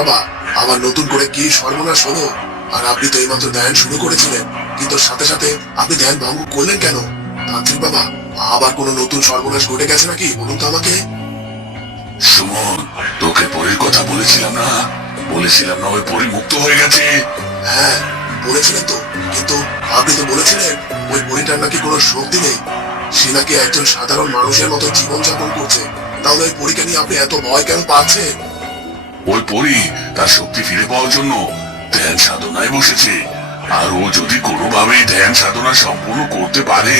বাবা, আমার নতুন করে কি সর্বনাশ হলো? আর আপনি তো এইমাত্র ধ্যান শুরু করেছিলেন, কিন্তু সাথে সাথে আপনি ধ্যান ভঙ্গ করলেন কেন? তান্ত্রিক বাবা, আবার কোনো নতুন সর্বনাশ ঘটে গেছে নাকি? বলুন তো আমাকে। সুমন, তোকে পরীর কথা বলেছিলাম না? বলেছিলাম না ওই পরী মুক্ত হয়ে গেছে? হ্যাঁ, বলেছিলেন তো, কিন্তু আপনি তো বলেছিলেন ওই পরীটার নাকি কোনো শক্তি নেই, সে নাকি একজন সাধারণ মানুষের মতো জীবনযাপন করছে। তাহলে ওই পরীকে নিয়ে আপনি এত ভয় কেন পাচ্ছেন? ওই পরী তার শক্তি ফিরে পাওয়ার জন্য ধ্যান সাধনায় বসেছে। আর ও যদি কোনোভাবেই ধ্যান সাধনা সম্পূর্ণ করতে পারে,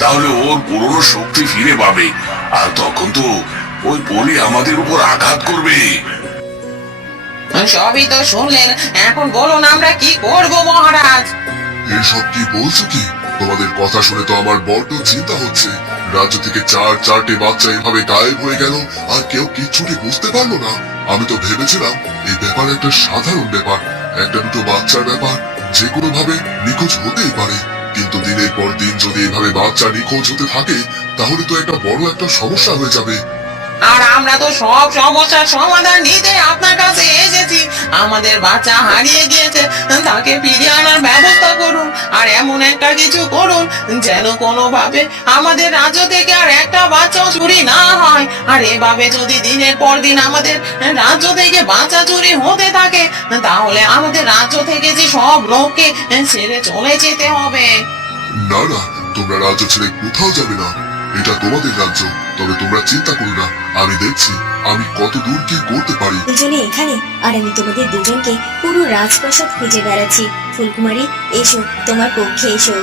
তাহলে ওর পুরনো শক্তি ফিরে পাবে। আর তখন তো ওই পরী আমাদের উপর আঘাত করবে। সবই তো শুনলেন, এখন বলুন আমরা কি করব মহারাজ? এসব কি বলছো কি? তোমাদের কথা শুনে তো আমার বড্ড চিন্তা হচ্ছে। রাজ্য থেকে চারটে বাচ্চা এভাবে গায়েব হয়ে গেল, আর কেউ কিচ্ছুটি বুঝতে পারলো না। আমি তো ভেবেছিলাম এই ব্যাপার একটা সাধারণ ব্যাপার, একটা দুটো বাচ্চার ব্যাপার, যে কোনো ভাবে নিখোঁজ হতেই পারে। কিন্তু দিনের পর দিন যদি এভাবে বাচ্চা নিখোঁজ হতে থাকে, তাহলে তো একটা বড় একটা সমস্যা হয়ে যাবে। আর আমরা তো সব সমস্যার সমাধান নিতে আপনার কাছে এসেছি। আমাদের বাচ্চা হারিয়ে গিয়েছে, তাকে ফিরিয়ে আনার ব্যবস্থা করুন। আর এমন একটা কিছু করুন যেন কোনোভাবে আমাদের রাজ্য থেকে আর একটা বাচ্চাও চুরি না হয়। আর এভাবে যদি দিনের পর দিন আমাদের রাজ্য থেকে বাচ্চা চুরি হতে থাকে, তাহলে আমাদের রাজ্য থেকে যে সব লোককে ছেড়ে চলে যেতে হবে। না না, তোমরা রাজ্য ছেড়ে কোথাও যাবে না, এটা তোমাদের রাজ্য। তবে তোমরা চিন্তা করো না, আমি দেখছি আমি কত দূর কি করতে পারি। দুজনে এখানে, আর আমি তোমাদের দুজনকে পুরো রাজপ্রাসাদ খুঁজে বেড়াচ্ছি। ফুলকুমারী, এসো, তোমার কক্ষে এসো।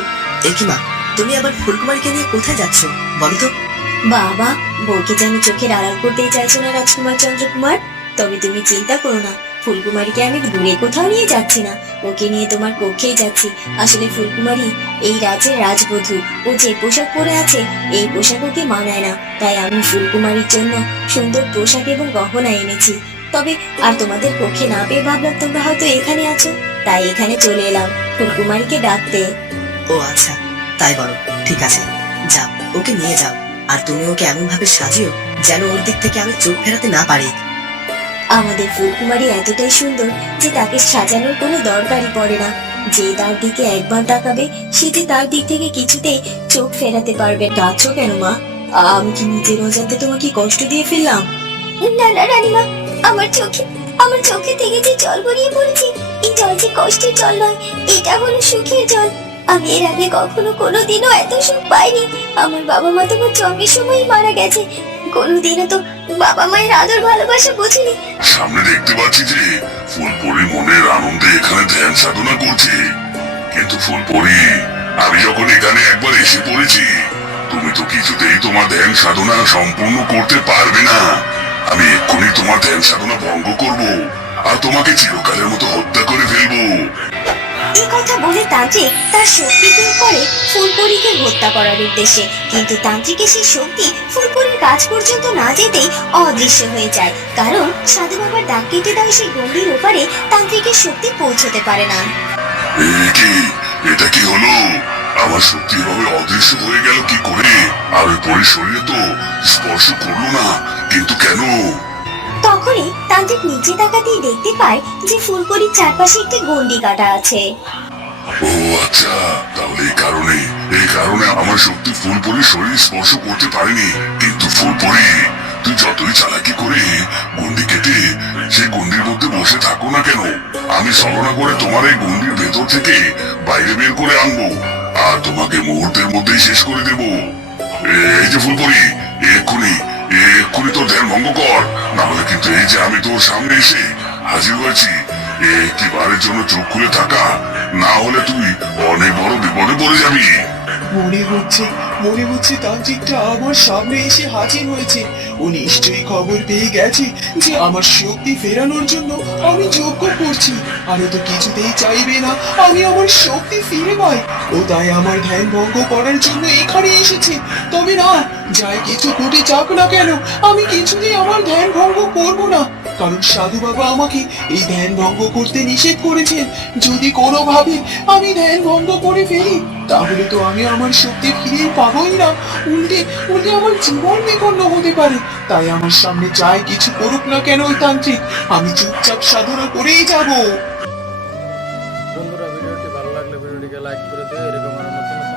একিমা, তুমি আবার ফুলকুমারীকে নিয়ে কোথায় যাচ্ছ বলো তো? বাবা, বউকে যেন চোখের আড়াল করতেই চাইছো না রাজকুমার চন্দ্রকুমার। তবে তুমি চিন্তা করো না, ফুলকুমারীকে আমি দূরে কোথাও নিয়ে যাচ্ছি না, ওকে নিয়ে তোমার কক্ষেই যাচ্ছি। আসলে ফুলকুমারী এই রাজ্যের রাজবধূ, ও যে পোশাক পরে আছে এই পোশাক ওকে মানায় না। তাই আমি ফুলকুমারীর জন্য সুন্দর পোশাক এবং গহনা এনেছি। তবে আর তোমাদের কক্ষে না পেয়ে ভাবলাম তোমরা হয়তো এখানে আছো, তাই এখানে চলে এলাম ফুলকুমারীকে ডাকতে। ও আচ্ছা, তাই বলো, ঠিক আছে, যাও ওকে নিয়ে যাও। আর তুমি ওকে এমন ভাবে সাজিও যেন ওর দিক থেকে আমি চোখ ফেরাতে না পারি। আমাদের ফুলকুমারী এতটাই সুন্দর যে তাকে সাজানোর কোনো দরকারই পড়ে না। যে তার দিকে একবার তাকাবে সে যে তার দিক থেকে কিছুতেই চোখ ফেরাতে পারবে। ডাকছো কেন মা? আমি কি নিজের অজান্তে তোমাকে কষ্ট দিয়ে ফেললাম? না না রানীমা, আমার চোখে থেকে যে জল গড়িয়ে পড়েছে, এই জল যে কষ্টের জল নয়, এটা হলো সুখের জল। আমি এর আগে কখনো কোনোদিনও এত সুখ পাইনি। আমার বাবা মা তো আমার জন্মের সময়ই মারা গেছে। কোনোদিনও তো বাবা মায়ের আদর ভালোবাসা বুঝিনি। সামনে দেখতে পাচ্ছি যে ফুলপরি মনের আনন্দে এখানে ধ্যান সাধনা করছে। কিন্তু ফুলপরি, আমি যখন এখানে একবার এসে পড়েছি, তুমি তো কিছুতেই তোমার ধ্যান সাধনা সম্পূর্ণ করতে পারবে না। আমি এক্ষুনি তোমার ধ্যান সাধনা ভঙ্গ করব, আর তোমাকে চিরকালের মতো হত্যা করে ফেলবো। এই কথা বলে তান্ত্রিক তার শক্তি প্রয়োগ করে ফুলপরীকে হত্যা করার উদ্দেশ্যে। কিন্তু তান্ত্রিকের সেই শক্তি ফুলপরীর কাছ পর্যন্ত না যেতেই অদৃশ্য হয়ে যায়, কারণ সাধু বাবার ডাক কেটে দেওয়া সেই গম্ভীর ওপারে তান্ত্রিকের শক্তি পৌঁছতে পারে না। এটা কি হলো? আমার শক্তি এভাবে অদৃশ্য হয়ে গেল কি করে? আর ওই পরীর শরীরে তো স্পর্শ করলো না, কিন্তু কেন? তখনই তান্ত্রিক নিচে তাকাতেই দেখতে পায় যে ফুলপরীর চারপাশে একটি গণ্ডি কাটা আছে। ও আচ্ছা, তাহলে এই কারণে আমার শক্তি ফুলপরির শরীর স্পর্শ করতে পারেনি। কিন্তু ফুলপরি, তুই যতই চালাকি করে গন্ডি কেটে সেই গন্ডির মধ্যে বসে থাকো না কেন, আমি ছলনা করে তোমার এই গন্ডির ভেতর থেকে বাইরে বের করে আনবো, আর তোমাকে মুহূর্তের মধ্যেই শেষ করে দেব। এই যে ফুলপরি, এক্ষুনি তোর ধ্যান ভঙ্গ কর, না হলে কিন্তু এই যে আমি তোর সামনে এসে হাজির হয়েছি, একটিবারের জন্য চোখ খুলে থাকা, না হলে তুই অনেক বড় বিপদে পড়ে যাবি। মনে হচ্ছে তান্ত্রিকটা আমার সামনে এসে হাজির হয়েছে। ও নিশ্চয়ই খবর পেয়ে গেছে যে আমার শক্তি ফেরানোর জন্য আমি যজ্ঞ করছি, আর ও তো কিছুতেই চাইবে না আমি আমার শক্তি ফিরে পাই। ও তাই আমার ধ্যান ভঙ্গ করার জন্য এখানে এসেছে। তবে না, যাই কিছু ঘটে যাক না কেন, আমি কিছুতেই আমার ধ্যান ভঙ্গ করবো না। কারণ সাধু বাবা আমাকে এই ধ্যান ভঙ্গ করতে নিষেধ করেছেন। যদি কোনোভাবে আমি ধ্যান ভঙ্গ করে ফেলি তাহলে তো আমি আমার শক্তি ফিরে পাবোই না, উল্টে উল্টে আমার জীবন বিপন্ন হতে পারে। তাই আমার সামনে যাই কিছু করুক না কেন ওই তান্ত্রিক, আমি চুপচাপ সাধনা করেই যাব। বন্ধুরা, ভিডিওটি ভালো লাগলে ভিডিওটিকে লাইক করে দিও। এরকম আরো নতুন নতুন